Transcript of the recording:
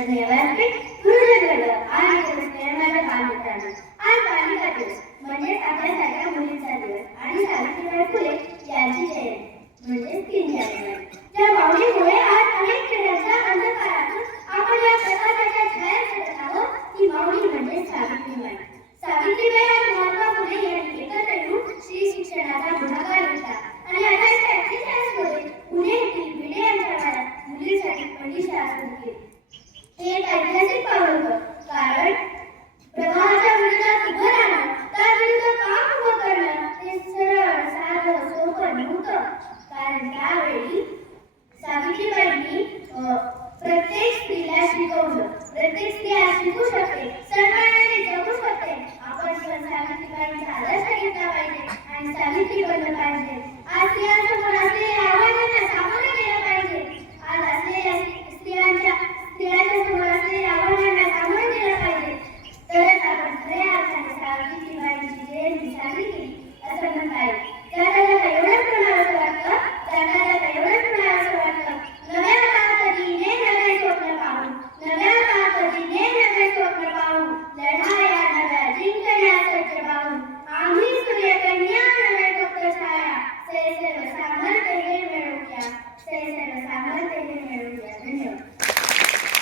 చేసిన ఎవరికి గురువులు ఆయన ప్రేమగా కానుతాను Yeah.